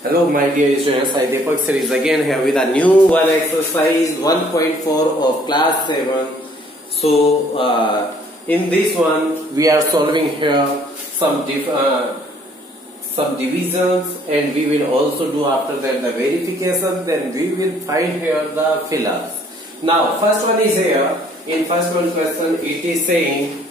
Hello my dear students, I Deepak sir is again here with a new one exercise 1.4 of class 7. So in this one we are solving here some divisions, and we will also do after that the verification, then we will find here the fillers. Now first one is here, in first one question it is saying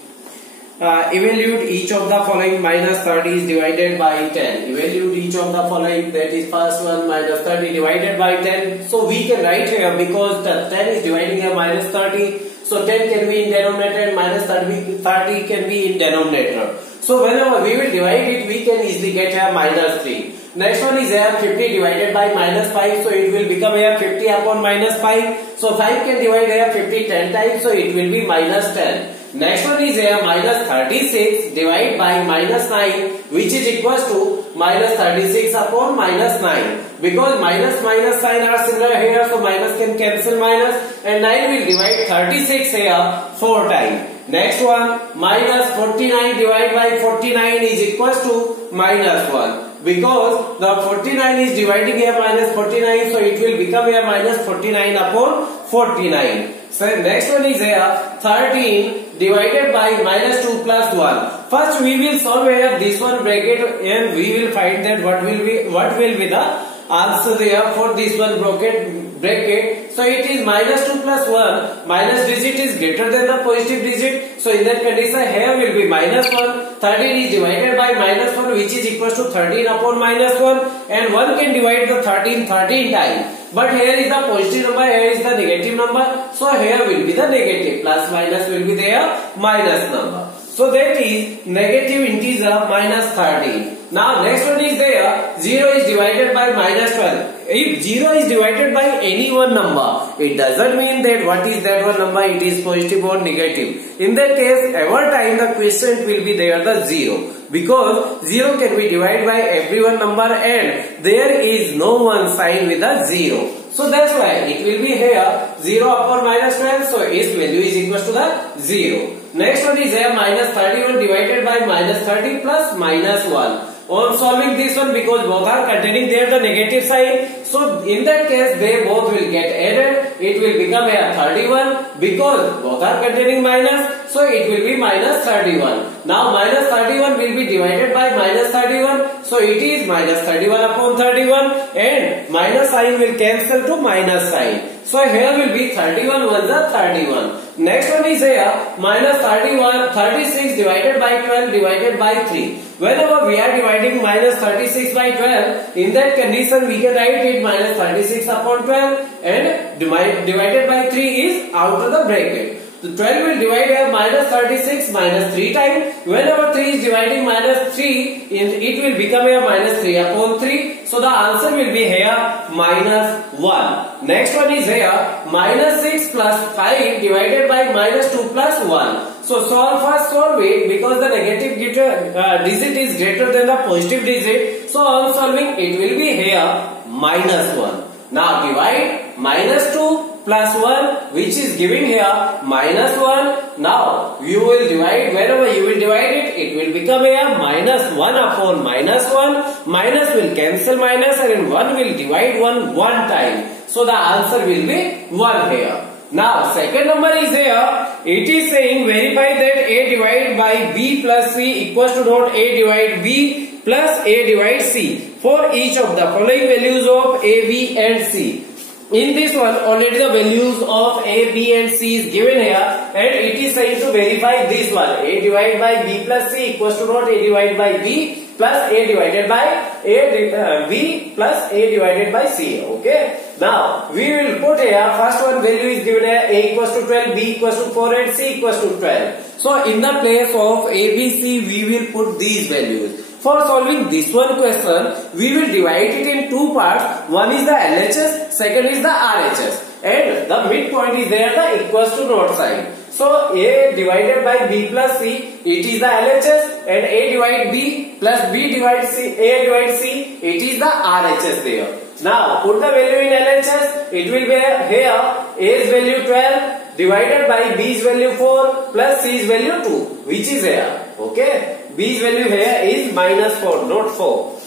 evaluate each of the following. Minus 30 is divided by 10. Evaluate each of the following, that is first one minus 30 divided by 10. So we can write here, because the 10 is dividing a minus 30. So 10 can be in denominator and minus 30 can be in denominator. So whenever we will divide it, we can easily get a minus 3. Next one is here 50 divided by minus 5. So it will become here 50 upon minus 5. So 5 can divide here 50 10 times. So it will be minus 10. Next one is here minus 36 divided by minus 9, which is equals to minus 36 upon minus 9. Because minus sign are similar here, so minus can cancel minus, and 9 will divide 36 here 4 times. Next one, minus 49 divided by 49 is equals to minus 1. Because the 49 is dividing here minus 49, so it will become here minus 49 upon 49. So next one is here 13 divided by minus 2 plus 1. First we will solve here this one bracket, and we will find that what will be the answer there for this one bracket. So it is minus 2 plus 1. Minus digit is greater than the positive digit. So in that condition here will be minus 1. 13 is divided by minus 1, which is equals to 13 upon minus 1. And 1 can divide the 13 times. But here is the positive number, here is the negative number. So here will be the negative. Plus minus will be there minus number. So that is negative integer minus 13. Now next one is there 0 is divided by minus 12. If 0 is divided by any one number, it doesn't mean that what is that one number, it is positive or negative. In that case, every time the quotient will be there the 0. Because 0 can be divided by every one number, and there is no one sign with a 0. So that's why it will be here 0 upon minus 12. So its value is equal to the 0. Next one is here minus 31 divided by minus 30 plus minus 1. On solving this one, because both are containing there the negative sign, so in that case they both will get added. It will become a 31, because both are containing minus, so it will be minus 31. Now minus 31 will be divided by minus 31, so it is minus 31 upon 31, and minus sign will cancel to minus sign. So here will be 31 ones are 31. Next one is here minus 36 divided by 12 divided by 3. Whenever we are dividing minus 36 by 12, in that condition we can write it minus 36 upon 12, and divided by 3 is out of the bracket. So 12 will divide here minus 36 minus 3 times. Whenever 3 is dividing minus 3, it will become here minus 3 upon 3. So the answer will be here minus 1. Next one is here minus 6 plus 5 divided by minus 2 plus 1. So first solve it, because the negative digit is greater than the positive digit. So on solving it will be here minus 1. Now divide minus 2 plus 1, which is giving here minus 1. Now you will divide, whenever you will divide it, it will become here minus 1 upon minus 1. Minus will cancel minus, and 1 will divide 1 time. So the answer will be 1 here. Now second number is here, it is saying verify that A divided by B plus C equals to not A divide B plus A divide C for each of the following values of A, B and C. In this one already the values of A, B and C is given here, and it is saying to verify this one. A divided by B plus C equals to not A divided by B plus A divided by B plus A divided by C. Okay. Now we will put here, first one value is given here, A equals to 12, B equals to 4 and C equals to 12. So in the place of A, B, C we will put these values. For solving this one question, we will divide it in two parts. One is the LHS, second is the RHS, and the midpoint is there the equals to not sign. So A divided by B plus C, it is the LHS, and A divide B plus B divide C, A divide C, it is the RHS there. Now put the value in LHS, it will be here A's value 12 divided by B's value 4 plus C's value 2, which is here. Okay. B's value here is minus 4, not 4.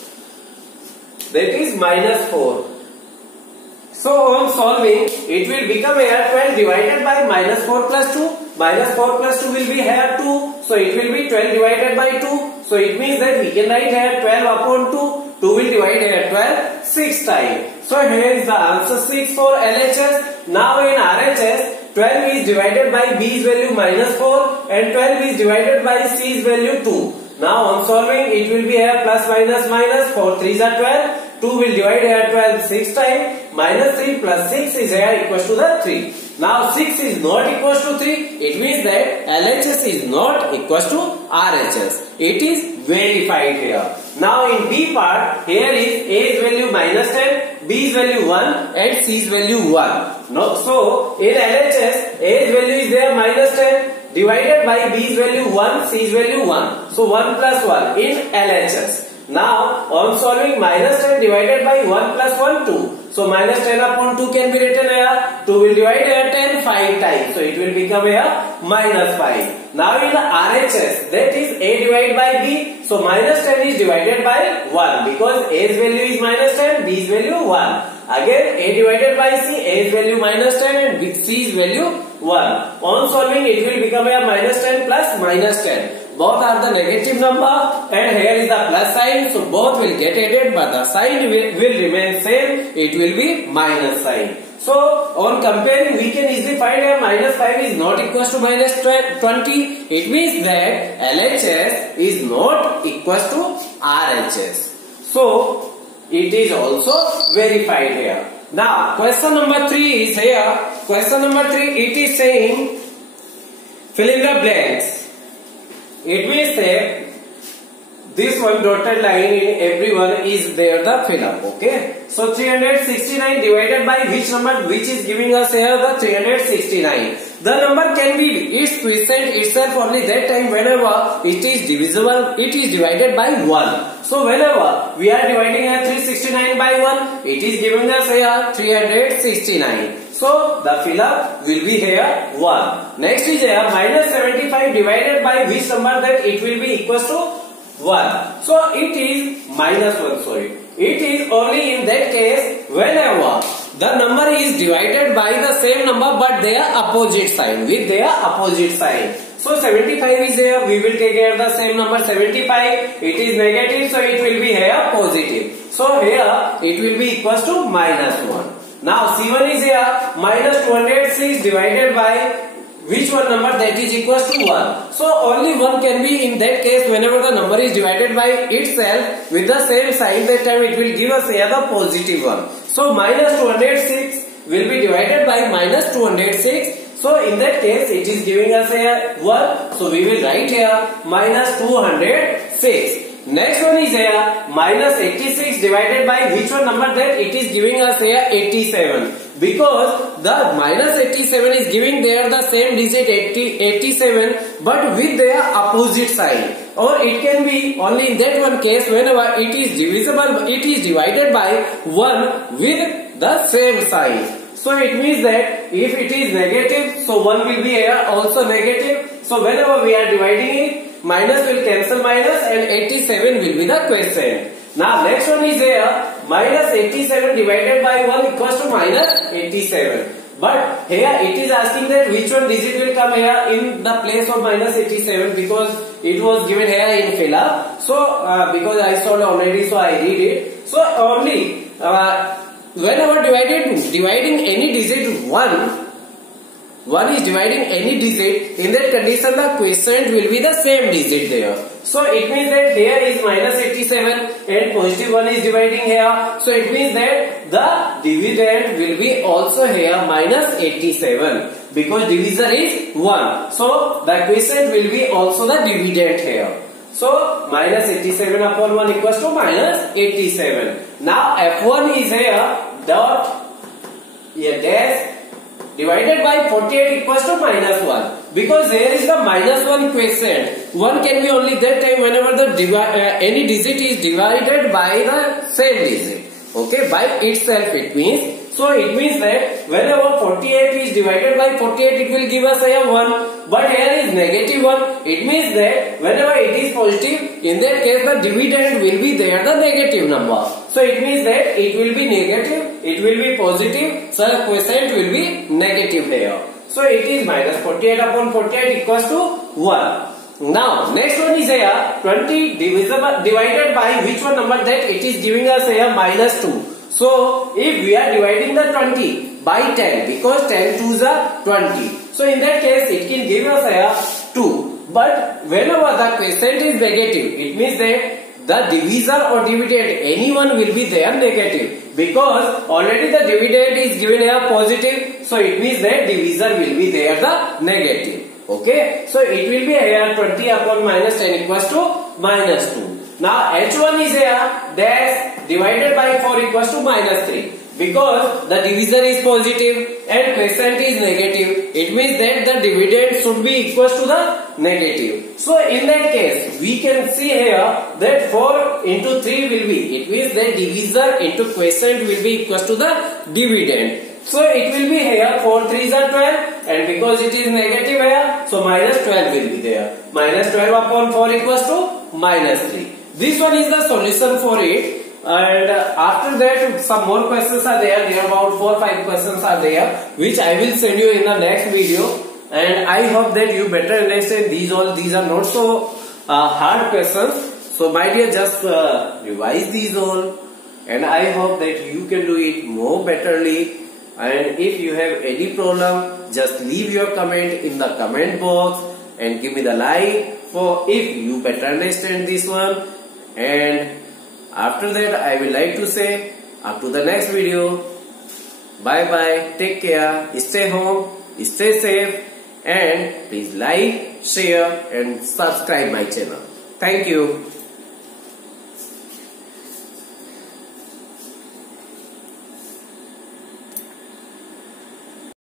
that is -4. So on solving, it will become here 12 divided by -4 plus 2. -4 plus 2 will be here 2. So it will be 12 divided by 2. So it means that we can write here 12 upon 2. 2 will divide here 12 6 times. So here is the answer 6 for LHS. Now in RHS, 12 is divided by B's value -4 and 12 is divided by C's value 2. Now on solving, it will be here plus minus minus 4 3s are 12. 2 will divide here 12 6 times. -3 plus 6 is here equals to the 3. Now 6 is not equals to 3. It means that LHS is not equals to RHS. It is verified here. Now in B part, here is A's value -10, B's value 1 and C's value 1. No, so in LHS, A's value is there -10 divided by B's value 1, C's value 1. So 1 plus 1 in LHS. Now on solving, -10 divided by 1 plus 1 2. So -10 upon 2 can be written here. 2 will divide here 10 5 times. So it will become here -5. Now in the RHS, that is A divided by B. So -10 is divided by 1 because A's value is -10, B's value 1. Again A divided by C, A's value -10 and C's value 1. On solving, it will become here -10 plus -10. Both are the negative number and here is the plus sign. So both will get added but the sign will remain same. It will be minus sign. So on comparing, we can easily find here -5 is not equals to -20. It means that LHS is not equals to RHS. So it is also verified here. Now question number 3 is here. Question number 3, it is saying fill in the blanks. It means that this one dotted line in everyone is there the fill up. Okay. So 369 divided by which number, which is giving us here the 369. The number can be its quotient itself only that time whenever it is divisible, it is divided by 1. So whenever we are dividing here 369 by 1, it is giving us here 369. So the fill up will be here 1. Next is here -75 divided by which number, that it will be equals to 1. So it is -1, sorry. It is only in that case whenever the number is divided by the same number but their opposite sign, with their opposite sign. So 75 is here, we will take here the same number 75. It is negative, so it will be here positive. So here it will be equals to -1. Now C1 is here -206 divided by which one number, that is equals to 1. So only 1 can be in that case whenever the number is divided by itself with the same sign, that time it will give us here the positive one. So -206 will be divided by -206. So in that case it is giving us here 1. So we will write here -206. Next one is here -86 divided by which one number, that it is giving us here 87. Because the -87 is giving there the same digit 87 but with their opposite sign. Or it can be only in that one case whenever it is divisible, it is divided by 1 with the same sign. So it means that if it is negative, so 1 will be here also negative. So whenever we are dividing it, minus will cancel minus and 87 will be the quotient. Now next one is here -87 divided by 1 equals to -87. But here it is asking that which one digit will come here in the place of -87 because it was given here in fill up. So because I saw already, so I read it. So only whenever dividing any digit 1 is dividing any digit, in that condition the quotient will be the same digit there. So it means that here is -87 and +1 is dividing here. So it means that the dividend will be also here -87 because divisor is 1. So the quotient will be also the dividend here. So -87 upon 1 equals to -87. Now F1 is here dot dash divided by 48 equals to -1 because here is the -1 quotient. 1 can be only that time whenever the any digit is divided by the same digit. Okay, by itself it means. So it means that whenever 48 is divided by 48, it will give us a 1. But here is negative 1. It means that whenever it is positive, in that case the dividend will be there, the negative number. So it means that it will be negative, it will be positive, so the quotient will be negative here. So it is minus 48 upon 48 equals to 1. Now next one is here 20 divided by which one number, that it is giving us here minus 2. So if we are dividing the 20 by 10, because 10 2s are 20. So in that case it can give us here 2. But whenever the quotient is negative, it means that the divisor or dividend, anyone will be there negative, because already the dividend is given here positive. So it means that divisor will be there the negative. Okay, so it will be here 20 upon minus 10 equals to minus 2. Now h1 is here dash divided by 4 equals to minus 3. Because the divisor is positive and quotient is negative, it means that the dividend should be equal to the negative. So in that case, we can see here that 4 into 3 will be, it means that divisor into quotient will be equal to the dividend. So it will be here 4 3s are 12, and because it is negative here, so minus 12 will be there. Minus 12 upon 4 equals to minus 3. This one is the solution for it. And after that some more questions are there, about 4 or 5 questions are there, which I will send you in the next video. And I hope that you better understand these all. These are not so hard questions. So my dear, just revise these all, and I hope that you can do it more betterly. And if you have any problem, just leave your comment in the comment box and give me the like for if you better understand this one. And after that, I will like to say up to the next video. Bye bye. Take care. Stay home. Stay safe. And please like, share and subscribe my channel. Thank you.